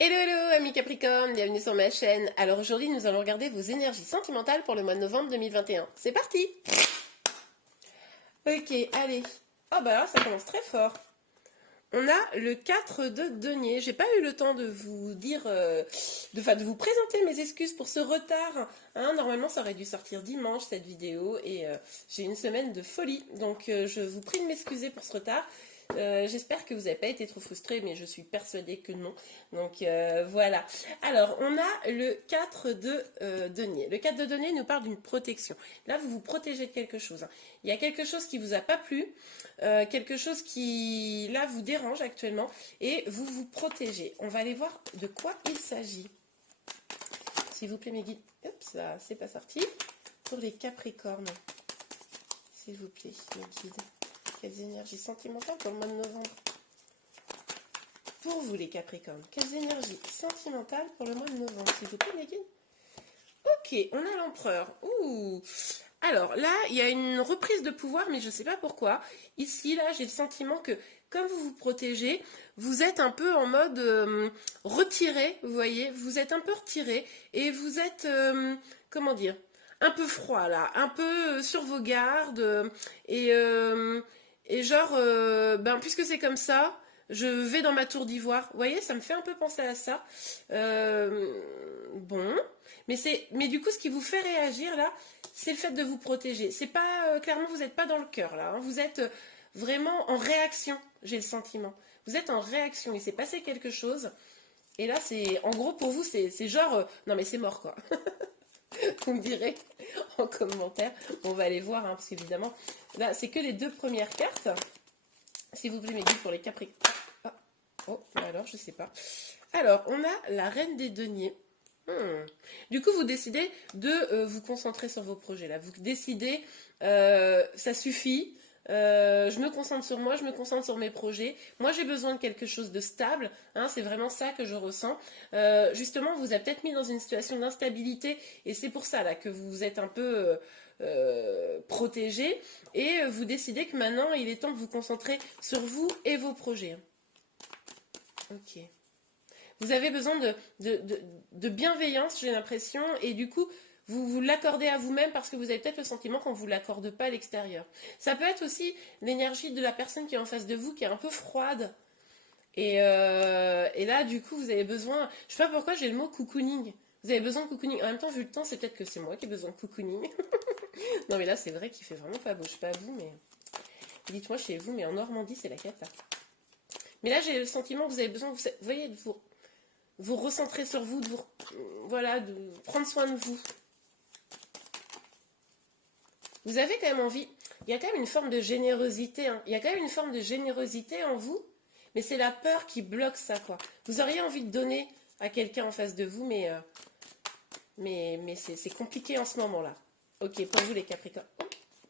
Hello hello amis Capricorne, bienvenue sur ma chaîne. Alors aujourd'hui nous allons regarder vos énergies sentimentales pour le mois de novembre 2021. C'est parti. Ok, allez. Oh bah là ça commence très fort. On a le 4 de denier. J'ai pas eu le temps de vous dire, de vous présenter mes excuses pour ce retard. Hein, normalement ça aurait dû sortir dimanche cette vidéo et j'ai une semaine de folie. Donc je vous prie de m'excuser pour ce retard. J'espère que vous n'avez pas été trop frustrés, mais je suis persuadée que non. Donc voilà. Alors, on a le 4 de denier. Le 4 de denier nous parle d'une protection. Là, vous vous protégez de quelque chose. Hein. Il y a quelque chose qui ne vous a pas plu, quelque chose qui, là, vous dérange actuellement, et vous vous protégez. On va aller voir de quoi il s'agit. S'il vous plaît, mes guides. Hop, ça, c'est pas sorti. Pour les Capricornes. S'il vous plaît, mes guides. Quelles énergies sentimentales pour le mois de novembre? Pour vous les Capricornes, quelles énergies sentimentales pour le mois de novembre, s'il vous plaît, les guides? Ok, on a l'empereur. Ouh. Alors là, il y a une reprise de pouvoir, mais je ne sais pas pourquoi. Ici, là, j'ai le sentiment que, comme vous vous protégez, vous êtes un peu en mode retiré, vous voyez. Vous êtes un peu retiré et vous êtes, comment dire, un peu froid, là. Un peu sur vos gardes. Et genre, puisque c'est comme ça, je vais dans ma tour d'ivoire. Vous voyez, ça me fait un peu penser à ça. Bon. Mais du coup, ce qui vous fait réagir, là, c'est le fait de vous protéger. C'est pas, clairement, vous n'êtes pas dans le cœur, là. Hein. Vous êtes vraiment en réaction, j'ai le sentiment. Vous êtes en réaction. Il s'est passé quelque chose. Et là, c'est, en gros, pour vous, c'est genre, non, mais c'est mort, quoi. Vous me direz en commentaire. On va aller voir, hein, parce qu'évidemment, là, c'est que les deux premières cartes. S'il vous plaît, mes guides pour les Capricornes. Ah. Oh, alors, je sais pas. Alors, on a la reine des deniers. Du coup, vous décidez de vous concentrer sur vos projets. Là, vous décidez, ça suffit. Je me concentre sur moi, je me concentre sur mes projets. Moi, j'ai besoin de quelque chose de stable. Hein, c'est vraiment ça que je ressens. Justement, vous avez peut-être mis dans une situation d'instabilité et c'est pour ça là que vous êtes un peu protégé. Et vous décidez que maintenant, il est temps de vous concentrer sur vous et vos projets. Ok. Vous avez besoin de bienveillance, j'ai l'impression, et du coup, vous l'accordez à vous-même parce que vous avez peut-être le sentiment qu'on ne vous l'accorde pas à l'extérieur. Ça peut être aussi l'énergie de la personne qui est en face de vous, qui est un peu froide. Et là, du coup, vous avez besoin... Je sais pas pourquoi j'ai le mot cocooning. Vous avez besoin de cocooning. En même temps, vu le temps, c'est peut-être que c'est moi qui ai besoin de cocooning. Non, mais là, c'est vrai qu'il fait vraiment pas beau. Je sais pas vous, mais... Dites-moi chez vous, mais en Normandie, c'est la cata. Mais là, j'ai le sentiment que vous avez besoin... Vous voyez, de vous recentrer sur vous, voilà, de prendre soin de vous. Vous avez quand même envie, il y a quand même une forme de générosité, hein. Il y a quand même une forme de générosité en vous, mais c'est la peur qui bloque ça, quoi. Vous auriez envie de donner à quelqu'un en face de vous, mais c'est compliqué en ce moment-là. Ok, pour vous les Capricornes. Oh,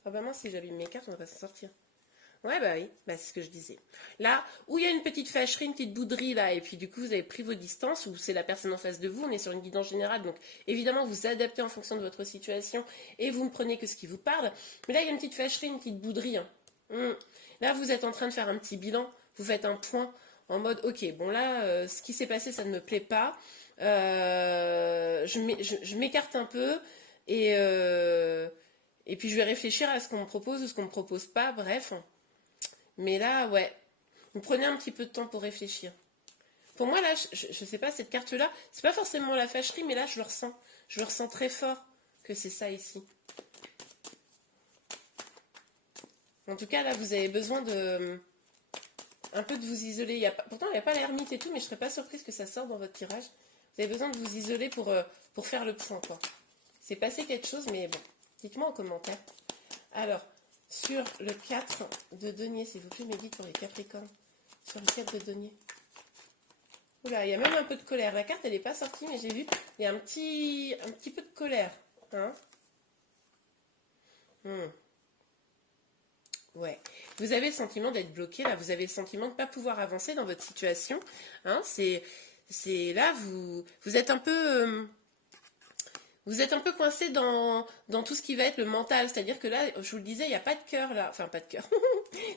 ah bah moi, si j'abîme mes cartes, on va pas s'en sortir. Ouais, bah oui, bah, c'est ce que je disais. Là, où il y a une petite fâcherie, une petite bouderie, là, et puis du coup, vous avez pris vos distances, ou c'est la personne en face de vous, on est sur une guidance générale, donc évidemment, vous adaptez en fonction de votre situation, et vous ne prenez que ce qui vous parle. Mais là, il y a une petite fâcherie, une petite bouderie. Hein. Là, vous êtes en train de faire un petit bilan, vous faites un point, en mode, ok, bon là, ce qui s'est passé, ça ne me plaît pas, je m'écarte un peu, et puis je vais réfléchir à ce qu'on me propose ou ce qu'on ne me propose pas, bref. Mais là, ouais, vous prenez un petit peu de temps pour réfléchir. Pour moi, là, je sais pas, cette carte-là, c'est pas forcément la fâcherie, mais là, je le ressens. Je le ressens très fort que c'est ça ici. En tout cas, là, vous avez besoin de un peu de vous isoler. Pourtant, il n'y a pas l'ermite et tout, mais je serais pas surprise que ça sorte dans votre tirage. Vous avez besoin de vous isoler pour faire le point, quoi. C'est passé quelque chose, mais bon, dites-moi en commentaire. Alors, sur le 4 de denier, s'il vous plaît, mes guides pour les Capricornes. Sur le 4 de denier. Oula, il y a même un peu de colère. La carte, elle n'est pas sortie, mais j'ai vu, il y a un petit peu de colère. Hein. Ouais. Vous avez le sentiment d'être bloqué, là. Vous avez le sentiment de ne pas pouvoir avancer dans votre situation. Hein. C'est là, vous êtes un peu... Vous êtes un peu coincé dans tout ce qui va être le mental, c'est-à-dire que là, je vous le disais, il n'y a pas de cœur là, enfin pas de cœur.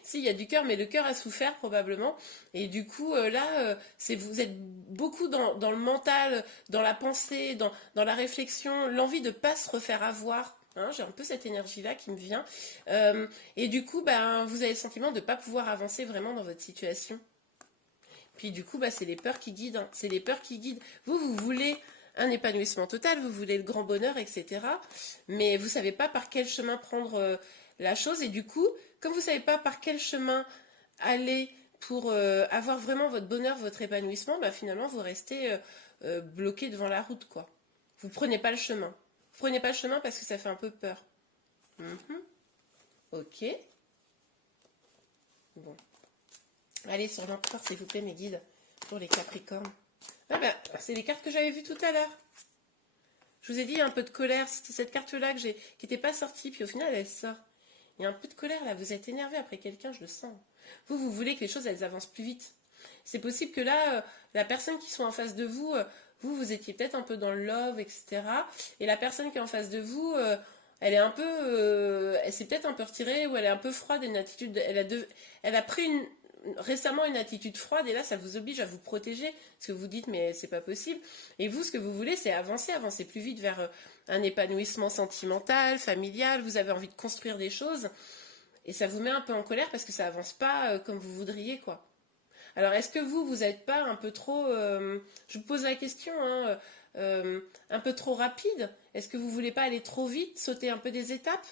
Si, il y a du cœur, mais le cœur a souffert probablement. Et du coup, là, vous êtes beaucoup dans le mental, dans la pensée, dans la réflexion, l'envie de ne pas se refaire avoir. Hein, j'ai un peu cette énergie-là qui me vient. Et du coup, ben, vous avez le sentiment de ne pas pouvoir avancer vraiment dans votre situation. Puis du coup, bah, c'est les peurs qui guident. Hein. C'est les peurs qui guident. Vous voulez un épanouissement total, vous voulez le grand bonheur, etc. Mais vous ne savez pas par quel chemin prendre la chose. Et du coup, comme vous ne savez pas par quel chemin aller pour avoir vraiment votre bonheur, votre épanouissement, bah, finalement, vous restez bloqué devant la route, quoi. Vous ne prenez pas le chemin. Vous prenez pas le chemin parce que ça fait un peu peur. Mhm. Ok. Bon. Allez, sur l'empereur, s'il vous plaît, mes guides, pour les Capricornes. Ah bah, c'est les cartes que j'avais vues tout à l'heure. Je vous ai dit, il y a un peu de colère. C'était cette carte-là qui n'était pas sortie, puis au final, elle sort. Il y a un peu de colère, là. Vous êtes énervé après quelqu'un, je le sens. Vous voulez que les choses, elles avancent plus vite. C'est possible que là, la personne qui soit en face de vous, vous étiez peut-être un peu dans le love, etc. Et la personne qui est en face de vous, elle est un peu... elle s'est peut-être un peu retirée, ou elle est un peu froide, une attitude... Elle a pris récemment une attitude froide, et là ça vous oblige à vous protéger, parce que vous dites mais c'est pas possible, et vous ce que vous voulez c'est avancer plus vite vers un épanouissement sentimental, familial, vous avez envie de construire des choses, et ça vous met un peu en colère parce que ça avance pas comme vous voudriez, quoi. Alors est-ce que vous n'êtes pas un peu trop, je vous pose la question, hein, un peu trop rapide, est-ce que vous voulez pas aller trop vite, sauter un peu des étapes?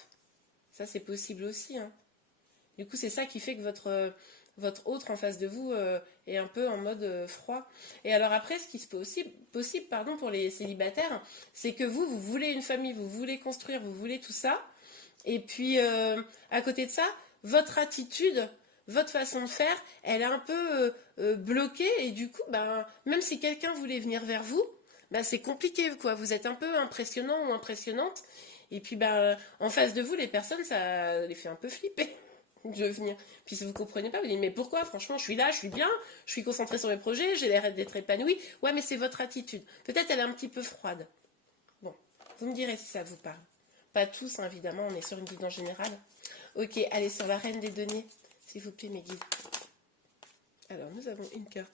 Ça c'est possible aussi, hein. Du coup c'est ça qui fait que votre autre en face de vous est un peu en mode froid. Et alors après, ce qui se peut aussi possible pardon, pour les célibataires, c'est que vous voulez une famille, vous voulez construire, vous voulez tout ça. Et puis, à côté de ça, votre attitude, votre façon de faire, elle est un peu bloquée. Et du coup, ben, même si quelqu'un voulait venir vers vous, ben, c'est compliqué, quoi. Vous êtes un peu impressionnant ou impressionnante. Et puis, ben, en face de vous, les personnes, ça les fait un peu flipper de venir. Puis si vous comprenez pas, vous dites mais pourquoi? Franchement, je suis là, je suis bien, je suis concentrée sur mes projets, j'ai l'air d'être épanouie. Ouais, mais c'est votre attitude. Peut-être elle est un petit peu froide. Bon, vous me direz si ça vous parle. Pas tous, hein, évidemment, on est sur une guide en général. Ok, allez sur la reine des deniers, s'il vous plaît, mes guides. Alors, nous avons une carte.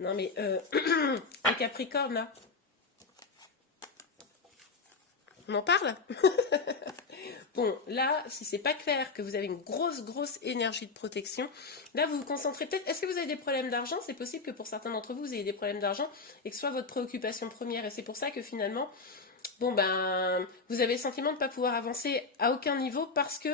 Non, mais les Capricornes, là. On en parle? Bon, là, si c'est pas clair que vous avez une grosse énergie de protection, là, vous vous concentrez peut-être... Est-ce que vous avez des problèmes d'argent? C'est possible que pour certains d'entre vous, vous ayez des problèmes d'argent et que ce soit votre préoccupation première. Et c'est pour ça que finalement, bon, ben, vous avez le sentiment de ne pas pouvoir avancer à aucun niveau parce que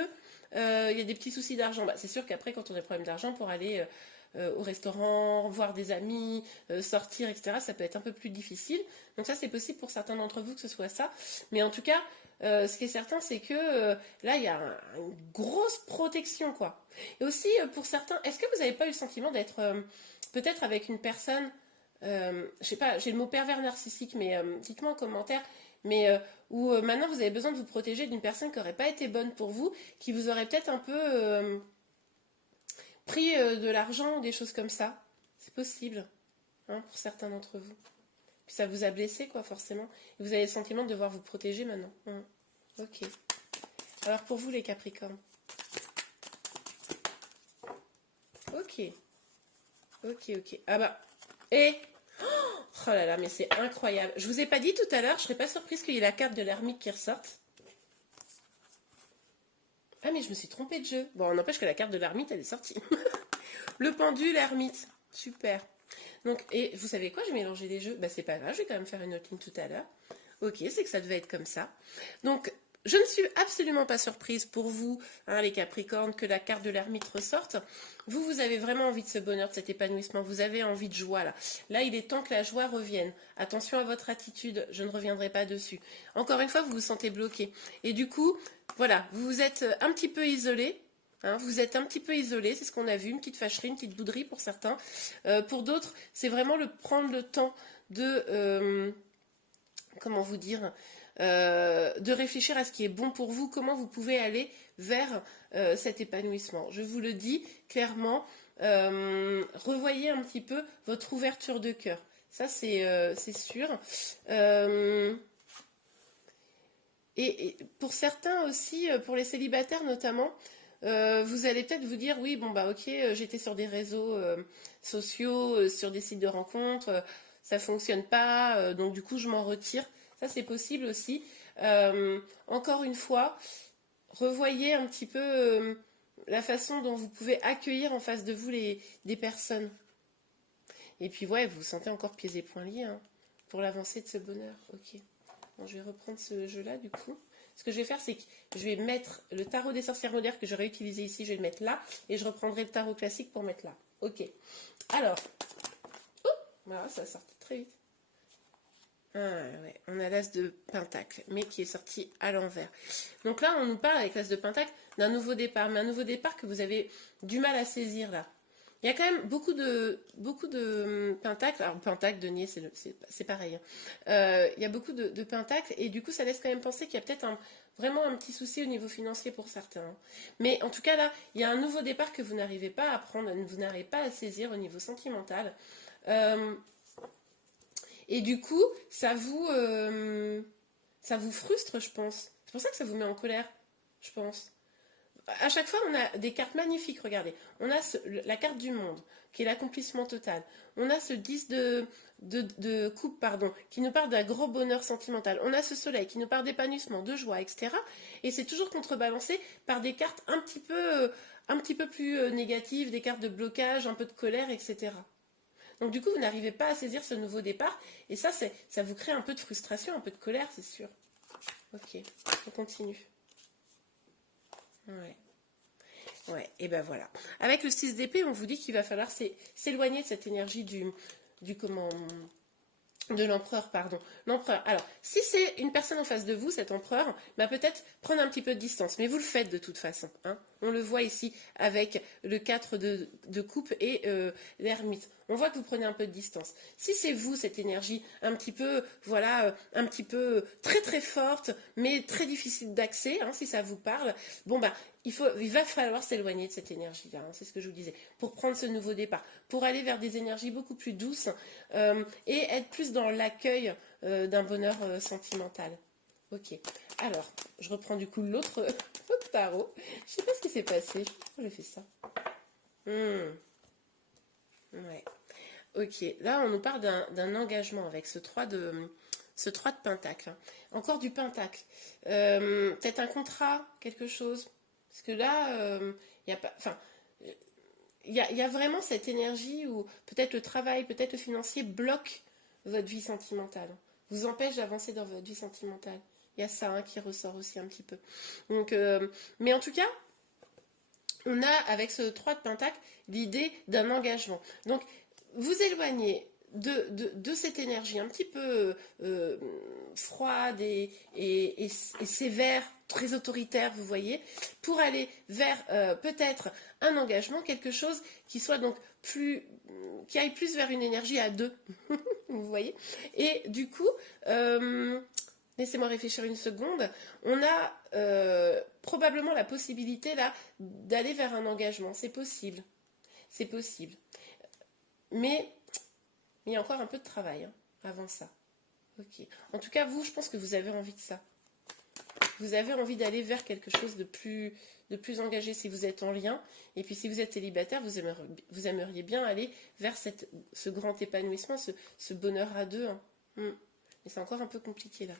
il y a des petits soucis d'argent. Bah, c'est sûr qu'après, quand on a des problèmes d'argent, pour aller au restaurant, voir des amis, sortir, etc., ça peut être un peu plus difficile. Donc ça, c'est possible pour certains d'entre vous que ce soit ça. Mais en tout cas, ce qui est certain, c'est que là, il y a une grosse protection, quoi. Et aussi, pour certains, est-ce que vous n'avez pas eu le sentiment d'être peut-être avec une personne, je sais pas, j'ai le mot pervers narcissique, mais dites-moi en commentaire, mais où maintenant vous avez besoin de vous protéger d'une personne qui n'aurait pas été bonne pour vous, qui vous aurait peut-être un peu pris de l'argent ou des choses comme ça. C'est possible, hein, pour certains d'entre vous. Puis ça vous a blessé, quoi, forcément. Et vous avez le sentiment de devoir vous protéger maintenant. Ok. Alors pour vous, les Capricornes. Ok. Ok. Ah bah. Et... Oh là là, mais c'est incroyable. Je vous ai pas dit tout à l'heure, je serais pas surprise qu'il y ait la carte de l'ermite qui ressorte. Ah mais je me suis trompée de jeu. Bon, on n'empêche que la carte de l'ermite, elle est sortie. Le pendu, l'ermite. Super. Donc, et vous savez quoi, j'ai mélangé les jeux. Bah c'est pas grave, je vais quand même faire une autre ligne tout à l'heure. Ok, c'est que ça devait être comme ça. Donc, je ne suis absolument pas surprise pour vous, hein, les Capricornes, que la carte de l'ermite ressorte. Vous avez vraiment envie de ce bonheur, de cet épanouissement. Vous avez envie de joie, là. Là, il est temps que la joie revienne. Attention à votre attitude, je ne reviendrai pas dessus. Encore une fois, vous vous sentez bloqué. Et du coup, voilà, vous vous êtes un petit peu isolé. Hein, vous êtes un petit peu isolé, c'est ce qu'on a vu, une petite fâcherie, une petite bouderie pour certains. Pour d'autres, c'est vraiment prendre le temps de... comment vous dire, de réfléchir à ce qui est bon pour vous, comment vous pouvez aller vers cet épanouissement. Je vous le dis clairement, revoyez un petit peu votre ouverture de cœur. Ça, c'est sûr. Et pour certains aussi, pour les célibataires notamment, vous allez peut-être vous dire, oui, bon bah ok, j'étais sur des réseaux sociaux, sur des sites de rencontres, ça fonctionne pas, donc du coup je m'en retire. Ça c'est possible aussi. Encore une fois, revoyez un petit peu la façon dont vous pouvez accueillir en face de vous des personnes. Et puis ouais, vous vous sentez encore pieds et poings liés hein, pour l'avancée de ce bonheur. Ok. Bon, je vais reprendre ce jeu-là du coup. Ce que je vais faire, c'est que je vais mettre le tarot des sorcières modernes que j'aurais utilisé ici, je vais le mettre là. Et je reprendrai le tarot classique pour mettre là. Ok. Alors. Oh, voilà, ça a sorti très vite. Ah ouais, on a l'as de pentacle, mais qui est sorti à l'envers. Donc là, on nous parle avec l'as de pentacle d'un nouveau départ, mais un nouveau départ que vous avez du mal à saisir là. Il y a quand même beaucoup de pentacles. Alors, pentacle, denier, c'est pareil. Hein. Il y a beaucoup de pentacles et du coup, ça laisse quand même penser qu'il y a peut-être vraiment un petit souci au niveau financier pour certains. Hein. Mais en tout cas, là, il y a un nouveau départ que vous n'arrivez pas à prendre, vous n'arrivez pas à saisir au niveau sentimental. Et du coup, ça vous frustre, je pense. C'est pour ça que ça vous met en colère, je pense. À chaque fois, on a des cartes magnifiques, regardez. On a la carte du monde, qui est l'accomplissement total. On a ce 10 de coupe, pardon, qui nous parle d'un gros bonheur sentimental. On a ce soleil qui nous parle d'épanouissement, de joie, etc. Et c'est toujours contrebalancé par des cartes un petit peu plus négatives, des cartes de blocage, un peu de colère, etc. Donc du coup, vous n'arrivez pas à saisir ce nouveau départ. Et ça vous crée un peu de frustration, un peu de colère, c'est sûr. Ok, on continue. Ouais. Ouais, et ben voilà. Avec le 6 d'épée, on vous dit qu'il va falloir s'éloigner de cette énergie de l'empereur, pardon. L'empereur. Alors, si c'est une personne en face de vous, cet empereur, bah peut-être prendre un petit peu de distance. Mais vous le faites de toute façon. Hein. On le voit ici avec le 4 de coupe et l'ermite. On voit que vous prenez un peu de distance. Si c'est vous, cette énergie un petit peu, voilà, un petit peu très très forte, mais très difficile d'accès, hein, si ça vous parle, bon bah, il va falloir s'éloigner de cette énergie-là, hein, c'est ce que je vous disais, pour prendre ce nouveau départ, pour aller vers des énergies beaucoup plus douces et être plus dans l'accueil d'un bonheur sentimental. Ok, alors, je reprends du coup l'autre tarot. Je sais pas ce qui s'est passé, pourquoi j'ai fait ça. Ouais. Ok, là on nous parle d'un engagement avec ce 3 de pentacle. Hein. Encore du pentacle. Peut-être un contrat, quelque chose. Parce que là, il n'y a pas. Enfin, il y a vraiment cette énergie où peut-être le travail, peut-être le financier bloque votre vie sentimentale. Vous empêche d'avancer dans votre vie sentimentale. Il y a ça hein, qui ressort aussi un petit peu. Donc, mais en tout cas, on a avec ce 3 de pentacle l'idée d'un engagement. Donc, vous éloignez de cette énergie un petit peu froide et sévère, très autoritaire, vous voyez, pour aller vers peut-être un engagement, quelque chose qui soit donc qui aille plus vers une énergie à deux, vous voyez. Et du coup, laissez-moi réfléchir une seconde, on a probablement la possibilité là d'aller vers un engagement, c'est possible. C'est possible. Mais il y a encore un peu de travail hein, avant ça. Ok. En tout cas, vous, je pense que vous avez envie de ça. Vous avez envie d'aller vers quelque chose de plus engagé si vous êtes en lien. Et puis si vous êtes célibataire, vous aimeriez bien aller vers ce grand épanouissement, ce bonheur à deux. Hein. Mais c'est encore un peu compliqué là.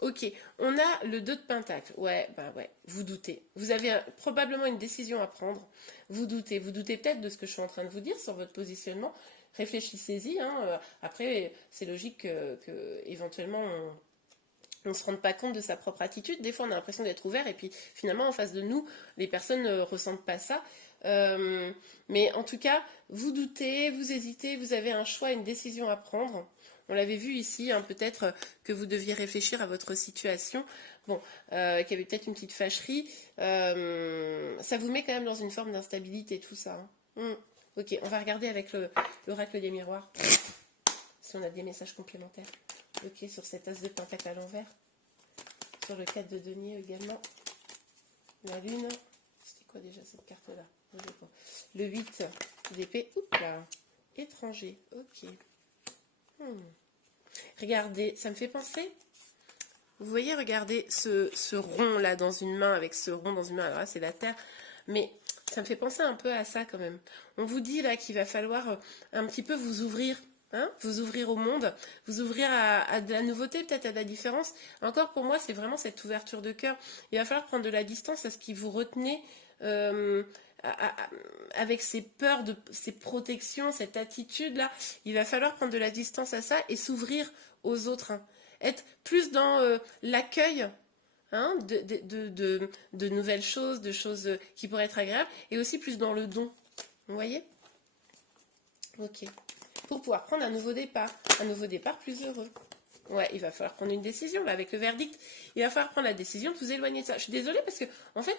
Ok, on a le 2 de pentacle. Ouais, bah ouais, vous doutez. Vous avez probablement une décision à prendre. Vous doutez peut-être de ce que je suis en train de vous dire sur votre positionnement. Réfléchissez-y. Hein. Après, c'est logique que éventuellement on ne se rende pas compte de sa propre attitude. Des fois, on a l'impression d'être ouvert et puis finalement, en face de nous, les personnes ne ressentent pas ça. Mais en tout cas, vous doutez, vous hésitez, vous avez un choix, une décision à prendre. On l'avait vu ici, hein, peut-être que vous deviez réfléchir à votre situation. Bon, qu'il y avait peut-être une petite fâcherie. Ça vous met quand même dans une forme d'instabilité, tout ça. Hein. Ok, on va regarder avec l'oracle des miroirs. Si on a des messages complémentaires. Ok, sur cet as de pentacle à l'envers. Sur le 4 de denier également. La lune. C'était quoi déjà cette carte-là? Le 8 d'épée. Oups là. Étranger. Ok. Regardez, ça me fait penser Vous voyez, regardez ce rond là dans une main, avec ce rond dans une main, alors là c'est la Terre, mais ça me fait penser un peu à ça quand même. On vous dit là qu'il va falloir un petit peu vous ouvrir, hein, vous ouvrir au monde, vous ouvrir à de la nouveauté, peut-être à de la différence. Encore pour moi, c'est vraiment cette ouverture de cœur. Il va falloir prendre de la distance à ce qui vous retenait avec ces peurs, ces protections, cette attitude-là. Il va falloir prendre de la distance à ça et s'ouvrir aux autres, hein. Être plus dans l'accueil, hein, de nouvelles choses, de choses qui pourraient être agréables, et aussi plus dans le don. Vous voyez? Ok. Pour pouvoir prendre un nouveau départ plus heureux. Ouais, il va falloir prendre une décision, là, avec le verdict. Il va falloir prendre la décision de vous éloigner de ça. Je suis désolée parce que, en fait,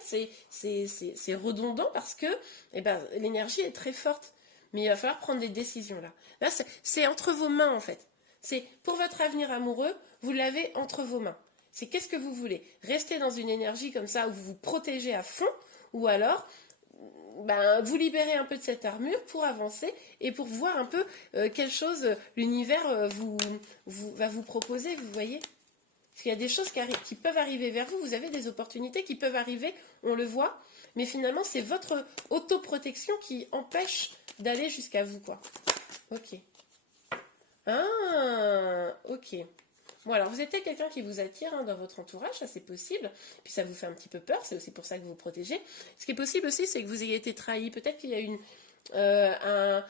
c'est redondant parce que eh ben, l'énergie est très forte. Mais il va falloir prendre des décisions, là. Là, c'est entre vos mains, en fait. C'est pour votre avenir amoureux, vous l'avez entre vos mains. C'est qu'est-ce que vous voulez? Rester dans une énergie comme ça où vous vous protégez à fond, ou alors ben, vous libérez un peu de cette armure pour avancer et pour voir un peu quelle chose l'univers va vous proposer, vous voyez? Parce qu'il y a des choses qui peuvent arriver vers vous, vous avez des opportunités qui peuvent arriver, on le voit, mais finalement c'est votre autoprotection qui empêche d'aller jusqu'à vous, quoi. Ok. Ah, ok. Bon, alors vous êtes peut-être quelqu'un qui vous attire, hein, dans votre entourage, ça c'est possible. Puis ça vous fait un petit peu peur, c'est aussi pour ça que vous vous protégez. Ce qui est possible aussi, c'est que vous ayez été trahi. Peut-être qu'il y a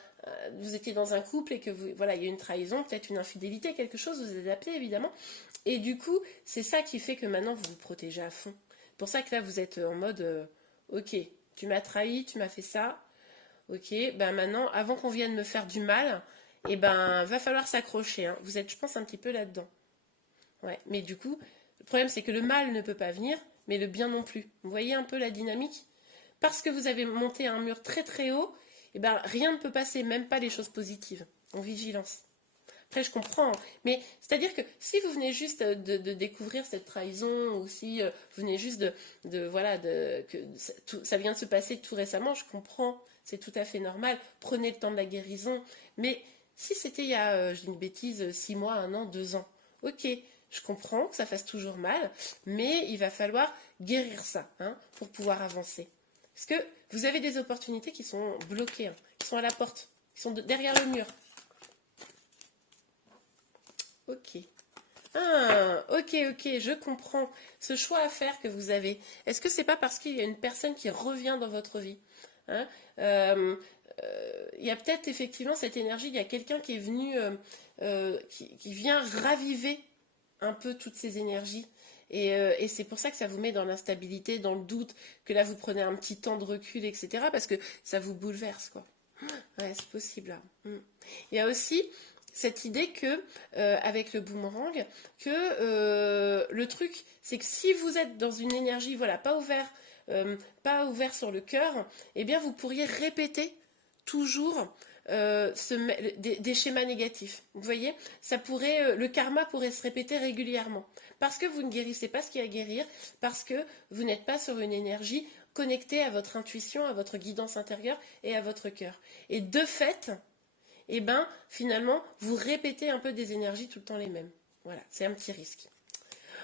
vous étiez dans un couple et que voilà, il y a une trahison, peut-être une infidélité, quelque chose, vous êtes appelé évidemment. Et du coup, c'est ça qui fait que maintenant vous vous protégez à fond. C'est pour ça que là vous êtes en mode, ok, tu m'as trahi, tu m'as fait ça. Ok, ben maintenant, avant qu'on vienne me faire du mal, eh ben, va falloir s'accrocher, hein. Vous êtes, je pense, un petit peu là-dedans. Ouais, mais du coup, le problème c'est que le mal ne peut pas venir, mais le bien non plus. Vous voyez un peu la dynamique? Parce que vous avez monté un mur très très haut, eh ben, rien ne peut passer, même pas les choses positives. En vigilance. Après, je comprends, hein, mais c'est-à-dire que si vous venez juste de découvrir cette trahison, ou si vous venez juste voilà, que ça vient de se passer tout récemment, je comprends, c'est tout à fait normal. Prenez le temps de la guérison. Mais si c'était il y a, j'ai une bêtise, 6 mois, 1 an, 2 ans, ok, je comprends que ça fasse toujours mal, mais il va falloir guérir ça, hein, pour pouvoir avancer. Parce que vous avez des opportunités qui sont bloquées, hein, qui sont à la porte, qui sont derrière le mur. Ok. Ah, ok, je comprends. Ce choix à faire que vous avez, est-ce que c'est pas parce qu'il y a une personne qui revient dans votre vie, hein? Il y a peut-être effectivement cette énergie, il y a quelqu'un qui est venu, qui vient raviver un peu toutes ces énergies. Et c'est pour ça que ça vous met dans l'instabilité, dans le doute, que là vous prenez un petit temps de recul, etc. Parce que ça vous bouleverse, quoi. Ouais, c'est possible, là. Il y a aussi cette idée que, avec le boomerang, que le truc, c'est que si vous êtes dans une énergie, voilà, pas ouvert sur le cœur, eh bien vous pourriez répéter toujours des schémas négatifs. Vous voyez, le karma pourrait se répéter régulièrement. Parce que vous ne guérissez pas ce qu'il y a à guérir, parce que vous n'êtes pas sur une énergie connectée à votre intuition, à votre guidance intérieure et à votre cœur. Et de fait, eh ben, finalement, vous répétez un peu des énergies tout le temps les mêmes. Voilà, c'est un petit risque.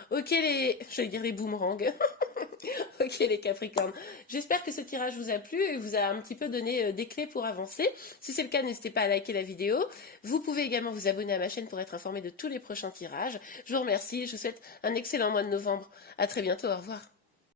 Ok, je vais dire les boomerangs. Ok, les Capricornes. J'espère que ce tirage vous a plu et vous a un petit peu donné des clés pour avancer. Si c'est le cas, n'hésitez pas à liker la vidéo. Vous pouvez également vous abonner à ma chaîne pour être informé de tous les prochains tirages. Je vous remercie. Je vous souhaite un excellent mois de novembre. À très bientôt. Au revoir.